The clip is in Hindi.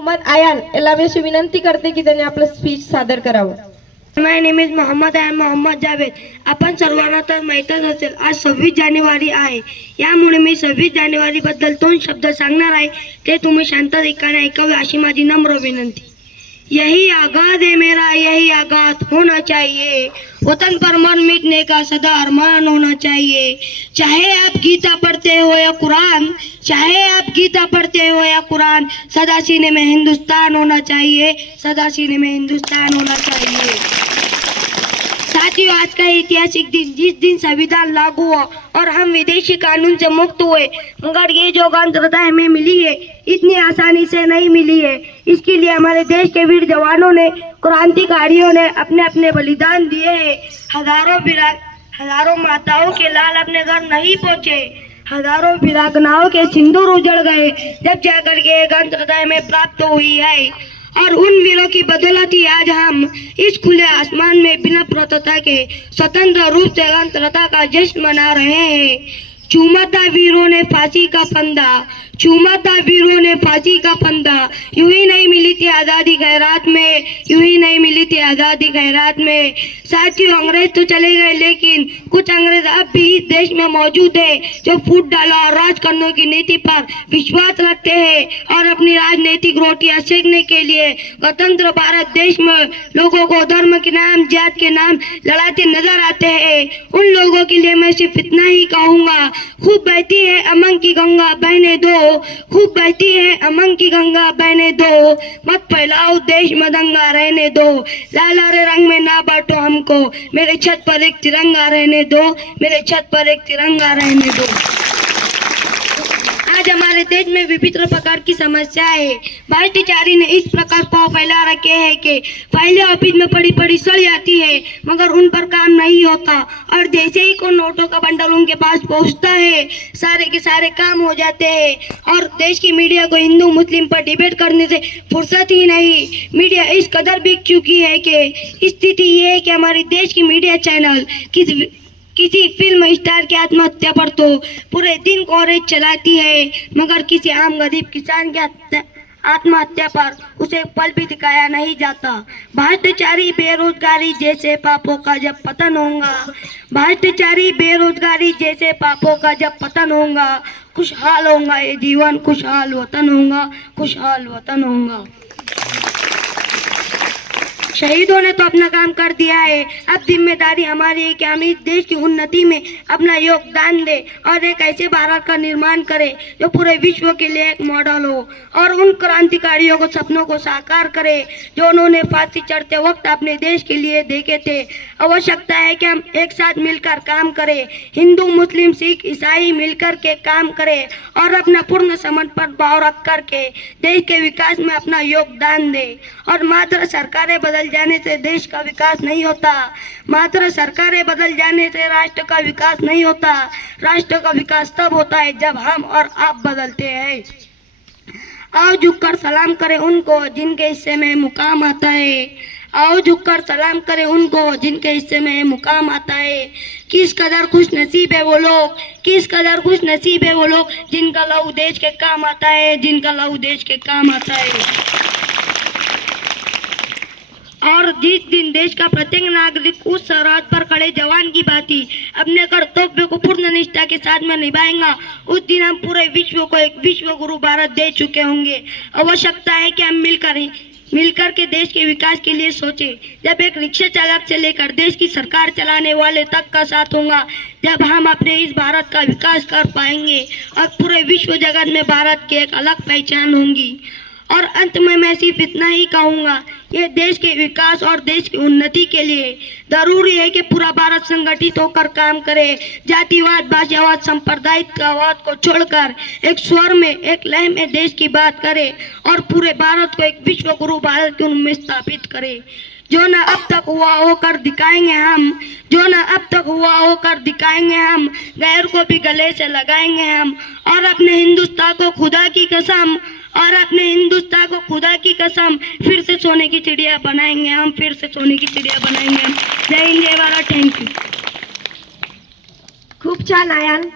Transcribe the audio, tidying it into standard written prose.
मोहम्मद आयान याला मी अशी विनंती करते की त्यांनी आपलं स्पीच सादर करावं. My name is Mohammad Ayan Mohammad Javed. आपण सर्वांना तर माहीतच असेल आज 26 जानेवारी आहे. यामुळे मी 26 जानेवारी बद्दल 2 शब्द सांगणार आहे. ते तुम्ही शांत ठिकाणी ऐकावे अशी माझी नम्र विनंती. यही आगाज है मेरा, यही आगाज होना चाहिए. वतन पर मर मिटने का सदा अरमान होना चाहिए. चाहे आप गीता पढ़ते हो या कुरान, चाहे आप गीता पढ़ते हो या कुरान, सदा सीने में हिंदुस्तान होना चाहिए, सदा सीने में हिंदुस्तान होना चाहिए. साथियों, आज का ऐतिहासिक दिन, जिस दिन संविधान लागू हुआ और हम विदेशी कानून से मुक्त हुए, मगर ये जो गणतंत्रता हमें मिली है इतनी आसानी से नहीं मिली है. इसके लिए हमारे देश के वीर जवानों ने, क्रांतिकारियों ने अपने अपने बलिदान दिए हैं. हजारों माताओं के लाल अपने घर नहीं पहुंचे, हजारों वीरांगनाओं के सिंदूर उजड़ गए, जब जाकर के गणतंत्रता हमें प्राप्त हुई है. और उन वीरों की बदौलत ही आज हम इस खुले आसमान में बिना प्रतियोगिता के स्वतंत्र रूप से गणतंत्रता का जश्न मना रहे हैं. चूमता वीरों ने फांसी का फंदा, चूमता वीरों ने फांसी का फंदा. यूं ही नहीं मिली थी आज़ादी खैरात में, यूं ही नहीं मिली थी आज़ादी खैरात में. साथियों, अंग्रेज तो चले गए, लेकिन कुछ अंग्रेज अब भी इस देश में मौजूद है जो फूट डाला और राज करने की नीति पर विश्वास रखते हैं और अपनी राजनीतिक रोटियां सेकने के लिए स्वतंत्र भारत देश में लोगों को धर्म के नाम, जात के नाम लड़ाते नजर आते हैं. उन लोगों के लिए मैं सिर्फ इतना ही कहूँगा, खूब बहती है अमन की गंगा बहने दो, खूब बहती है अमन की गंगा बहने दो, मत फैलाओ देश में दंगा रहने दो. लाल हरे रंग में ना बांटो हमको, मेरे छत पर एक तिरंगा रहने दो, मेरे छत पर एक तिरंगा रहने दो. आज हमारे देश में विभिन्न प्रकार की समस्या है. भ्रष्टाचारी ने इस प्रकार पाव फैला रखे हैं कि फाइलें ऑफिस में पड़ी पड़ी सड़ जाती है, मगर उन पर काम नहीं होता. और जैसे ही कोई नोटों का बंडल उनके पास पहुंचता है, सारे के सारे काम हो जाते हैं. और देश की मीडिया को हिंदू मुस्लिम पर डिबेट करने से फुर्सत ही नहीं. मीडिया इस कदर बिक चुकी है कि स्थिति ये है कि हमारे देश की मीडिया चैनल किसी फिल्म स्टार की आत्महत्या पर तो पूरे दिन कवरेज चलाती है, मगर किसी आम गरीब किसान की आत्महत्या पर उसे पल भी दिखाया नहीं जाता. भ्रष्टाचारी बेरोजगारी जैसे पापों का जब पतन होगा, भ्रष्टाचारी बेरोजगारी जैसे पापों का जब पतन होगा, खुशहाल होगा ये जीवन, खुशहाल वतन होगा, खुशहाल वतन होगा. शहीदों ने तो अपना काम कर दिया है. अब जिम्मेदारी हमारी है कि हम इस देश की उन्नति में अपना योगदान दें और एक ऐसे भारत का निर्माण करें जो पूरे विश्व के लिए एक मॉडल हो, और उन क्रांतिकारियों को सपनों को साकार करे जो उन्होंने फांसी चढ़ते वक्त अपने देश के लिए देखे थे. आवश्यकता है कि हम एक साथ मिलकर काम करें, हिंदू मुस्लिम सिख ईसाई मिलकर के काम करें और अपना पूर्ण समर्पण भाव रख करके देश के विकास में अपना योगदान दें. और मात्र सरकारें बदल जाने से देश का विकास नहीं होता, मात्र सरकारें बदल जाने से राष्ट्र का विकास नहीं होता. राष्ट्र का विकास तब होता है जब हम और आप बदलते हैं. आओ झुककर सलाम करें उनको जिनके हिस्से में मुकाम आता है, आओ झुककर सलाम करें उनको जिनके हिस्से में मुकाम आता है. किस कदर खुश नसीब है वो लोग, किस कदर खुश नसीब है वो लोग जिनका लहू देश के काम आता है, जिनका लहू देश के काम आता है. और जिस दिन देश का प्रत्येक नागरिक उस सरहद पर खड़े जवान की भांति अपने कर्तव्य को पूर्ण निष्ठा के साथ में निभाएगा, उस दिन हम पूरे विश्व को एक विश्व गुरु भारत दे चुके होंगे. आवश्यकता है कि हम मिलकर के देश के विकास के लिए सोचें. जब एक रिक्शा चालक से लेकर देश की सरकार चलाने वाले तक का साथ होगा, जब हम अपने इस भारत का विकास कर पाएंगे और पूरे विश्व जगत में भारत की एक अलग पहचान होगी. और अंत में मैं सिर्फ इतना ही कहूँगा, ये देश के विकास और देश की उन्नति के लिए जरूरी है कि पूरा भारत संगठित होकर काम करे. जातिवाद, भाषावाद, सांप्रदायिकवाद को छोड़कर एक स्वर में, एक लय में देश की बात करे और पूरे भारत को एक विश्व गुरु भारत के रूप में स्थापित करे. जो न अब तक हुआ होकर दिखाएंगे हम, जो न अब तक हुआ होकर दिखाएंगे हम, गैर को भी गले से लगाएंगे हम. और अपने हिंदुस्तान को खुदा की कसम, और अपने हिंदुस्तान को खुदा की कसम फिर से सोने की चिड़िया बनाएंगे हम, फिर से सोने की चिड़िया बनाएंगे हम. जय हिंद, जय भारत. Thank you. खूप छान आयान.